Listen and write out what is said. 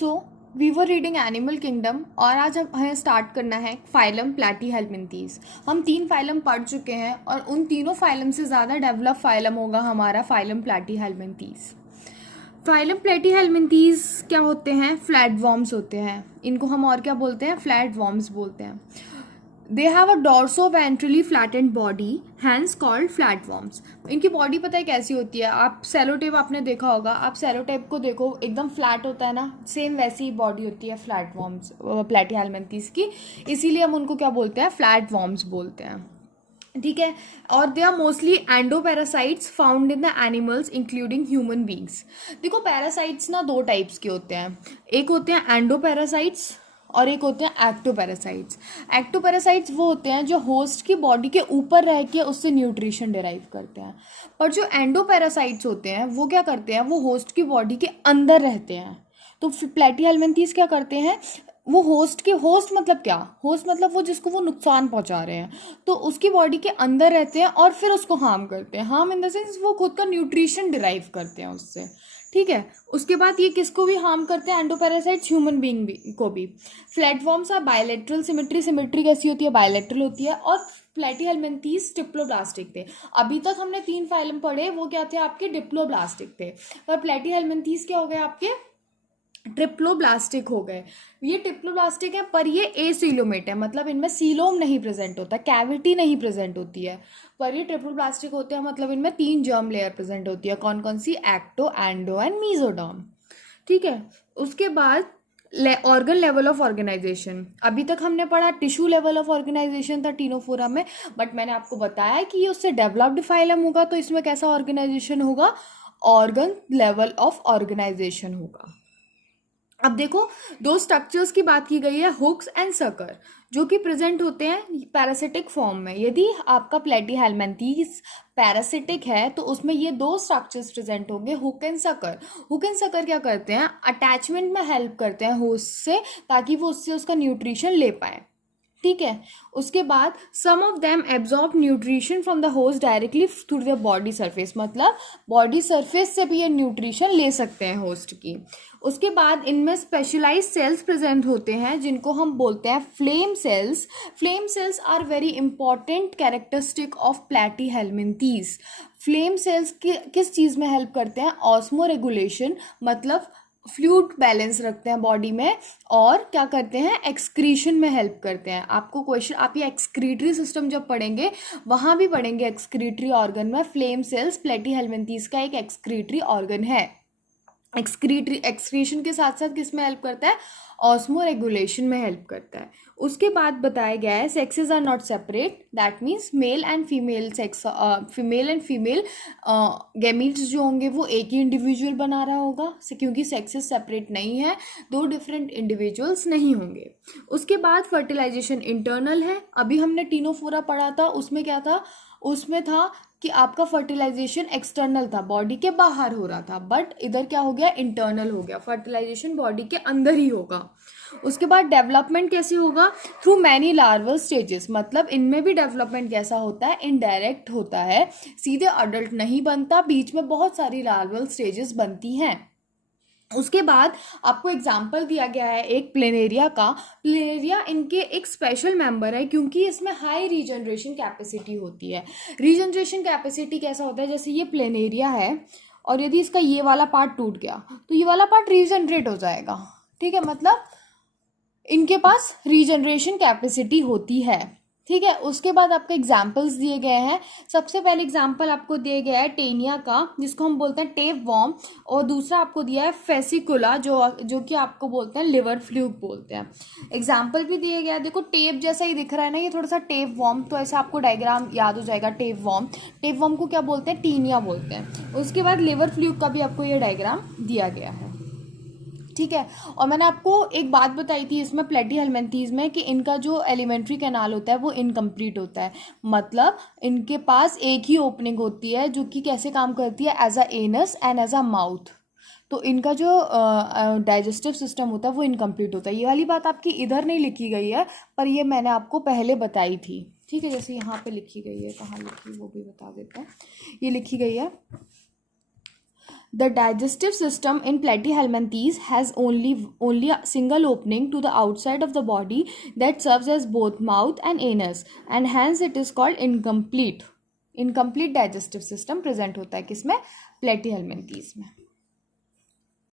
So we were reading animal kingdom और आज हमें स्टार्ट करना है फाइलम प्लैटीहेल्मिन्थीज। हम 3 फाइलम पढ़ चुके हैं और उन तीनों फाइलम से ज़्यादा डेवलप फाइलम होगा हमारा फाइलम प्लैटीहेल्मिन्थीज। फाइलम प्लैटीहेल्मिन्थीज क्या होते हैं? फ्लैटवॉर्म्स होते हैं। इनको हम और क्या बोलते हैं? फ्लैटवॉर्म्स बोलते हैं। They have a dorsoventrally flattened body hence called flatworms. इनकी बॉडी पता है कैसी होती है? आप सेलोटेप आपने देखा होगा, आप सेलोटेप को देखो एकदम फ्लैट होता है ना, सेम वैसी ही बॉडी होती है फ्लैटवॉर्म्स प्लैटीहेल्मिन्थीज की, इसीलिए हम उनको क्या बोलते हैं? फ्लैटवॉर्म्स बोलते हैं। ठीक है। और they are mostly endoparasites found in the animals including human beings. देखो पैरासाइट्स ना 2 टाइप्स के होते हैं, एक होते हैं एंडोपैरासाइट्स और एक होते हैं एक्टोपैरासाइट्स। एक्टोपैरासाइट्स वो होते हैं जो होस्ट की बॉडी के ऊपर रह के उससे न्यूट्रिशन डिराइव करते हैं, पर जो एंडोपैरासाइट्स होते हैं वो क्या करते हैं? वो होस्ट की बॉडी के अंदर रहते हैं। तो प्लैटीहेल्मिन्थीज क्या करते हैं? वो होस्ट मतलब क्या? होस्ट मतलब वो जिसको वो नुकसान पहुंचा रहे हैं, तो उसकी बॉडी के अंदर रहते हैं और फिर उसको हार्म करते हैं। हार्म इन द सेंस वो खुद का न्यूट्रिशन डिराइव करते हैं उससे। ठीक है। उसके बाद ये किसको भी हार्म करते हैं? एंडोपैरासाइट्स ह्यूमन बीइंग को भी। Flatworms are bilateral symmetry. Symmetry कैसी होती है? बायलैटरल होती है। और प्लैटीहेल्मिन्थीज डिप्लोब्लास्टिक थे। अभी तक हमने 3 फाइलम पढ़े, वो क्या थे? आपके डिप्लोब्लास्टिक थे। पर प्लैटीहेल्मिन्थीज क्या हो गए? आपके ट्रिप्लोब्लास्टिक हो गए। ये ट्रिप्लोब्लास्टिक है पर ये एसीलोमेट है, मतलब इनमें सीलोम नहीं प्रेजेंट होता, कैविटी नहीं प्रेजेंट होती है, पर ये ट्रिप्लोब्लास्टिक होते हैं, मतलब इनमें 3 जर्म लेयर प्रेजेंट होती है। कौन कौन सी? Ecto, endo and mesoderm. ठीक है। उसके बाद ऑर्गन लेवल ऑफ ऑर्गेनाइजेशन। अभी तक हमने पढ़ा टिश्यू लेवल ऑफ ऑर्गेनाइजेशन था टीनोफोरा में, बट मैंने आपको बताया कि ये उससे डेवलप्ड फाइलम होगा, तो इसमें कैसा ऑर्गेनाइजेशन होगा? ऑर्गन लेवल ऑफ ऑर्गेनाइजेशन होगा। अब देखो 2 स्ट्रक्चर्स की बात की गई है, हुक्स एंड सकर, जो कि प्रेजेंट होते हैं पैरासिटिक फॉर्म में। यदि आपका प्लैटीहेल्मिन्थीज पैरासिटिक है तो उसमें ये 2 स्ट्रक्चर्स प्रेजेंट होंगे, hook and sucker. Hook and sucker क्या करते हैं? अटैचमेंट में हेल्प करते हैं होस्ट से, ताकि वो उससे उसका न्यूट्रिशन ले पाए। ठीक है। उसके बाद some of them absorb nutrition from the host directly through the body surface, मतलब बॉडी सरफेस से भी ये न्यूट्रिशन ले सकते हैं होस्ट की। उसके बाद इनमें स्पेशलाइज सेल्स प्रेजेंट होते हैं जिनको हम बोलते हैं flame cells. Flame cells are very important characteristic of platyhelminthes. Flame cells किस चीज़ में हेल्प करते हैं? ऑस्मो रेगुलेशन, मतलब फ्लूइड बैलेंस रखते हैं बॉडी में, और क्या करते हैं? एक्सक्रीशन में हेल्प करते हैं। आपको क्वेश्चन, आप ये एक्सक्रीटरी सिस्टम जब पढ़ेंगे वहाँ भी पढ़ेंगे एक्सक्रीटरी ऑर्गन में। फ्लेम सेल्स प्लैटीहेल्मिन्थीज का एक एक्सक्रीटरी ऑर्गन है। एक्सक्रीशन के साथ साथ किस में हेल्प करता है? ऑस्मो रेगुलेशन में हेल्प करता है। उसके बाद बताया गया है sexes are not separate, that means male and female sex, female and female gametes जो होंगे वो एक ही इंडिविजुअल बना रहा होगा, क्योंकि सेक्सेस सेपरेट नहीं है, 2 डिफरेंट इंडिविजुअल्स नहीं होंगे। उसके बाद फर्टिलाइजेशन इंटरनल है। अभी हमने टीनोफोरा पढ़ा था, उसमें क्या था? उसमें था कि आपका फर्टिलाइजेशन एक्सटर्नल था, बॉडी के बाहर हो रहा था, बट इधर क्या हो गया? इंटरनल हो गया। फर्टिलाइजेशन बॉडी के अंदर ही होगा। उसके बाद डेवलपमेंट कैसे होगा? थ्रू मैनी लार्वल स्टेजेस, मतलब इनमें भी डेवलपमेंट कैसा होता है? इनडायरेक्ट होता है, सीधे अडल्ट नहीं बनता, बीच में बहुत सारी लार्वल स्टेजेस बनती हैं। उसके बाद आपको एग्जाम्पल दिया गया है एक प्लेनेरिया का। प्लेनेरिया इनके एक स्पेशल मेंबर है क्योंकि इसमें हाई रीजनरेशन कैपेसिटी होती है। रीजनरेशन कैपेसिटी कैसा होता है? जैसे ये प्लेनेरिया है और यदि इसका ये वाला पार्ट टूट गया तो ये वाला पार्ट रीजनरेट हो जाएगा। ठीक है, मतलब इनके पास रीजनरेशन कैपेसिटी होती है। ठीक है। उसके बाद आपको एग्जाम्पल्स दिए गए हैं। सबसे पहले एग्जाम्पल आपको दिया गया है टेनिया का, जिसको हम बोलते हैं टेप वॉर्म, और दूसरा आपको दिया है फेसिकुला, जो कि आपको बोलते हैं लिवर फ्लूक बोलते हैं। एग्जाम्पल भी दिए गया है, देखो टेप जैसा ही दिख रहा है ना, ये थोड़ा सा टेप वॉर्म, तो ऐसा आपको डायग्राम याद हो जाएगा। टेप वॉर्म, टेप वॉर्म को क्या बोलते हैं? टीनिया बोलते हैं। उसके बाद लिवर फ्लूक का भी आपको ये डायग्राम दिया गया है। ठीक है। और मैंने आपको एक बात बताई थी इसमें प्लैटीहेल्मिन्थीज में कि इनका जो एलिमेंट्री कैनाल होता है वो इनकम्प्लीट होता है, मतलब इनके पास एक ही ओपनिंग होती है जो कि कैसे काम करती है? As a anus and as a mouth. तो इनका जो डाइजेस्टिव सिस्टम होता है वो इनकम्प्लीट होता है। ये वाली बात आपकी इधर नहीं लिखी गई है, पर ये मैंने आपको पहले बताई थी। ठीक है, जैसे यहाँ पे लिखी गई है, कहाँ लिखी वो भी बता देते हैं। ये लिखी गई है The digestive system in platyhelminthes has only a single opening to the outside of the body that serves as both mouth and anus, and hence it is called incomplete digestive system present होता है किसमें, platyhelminthes में.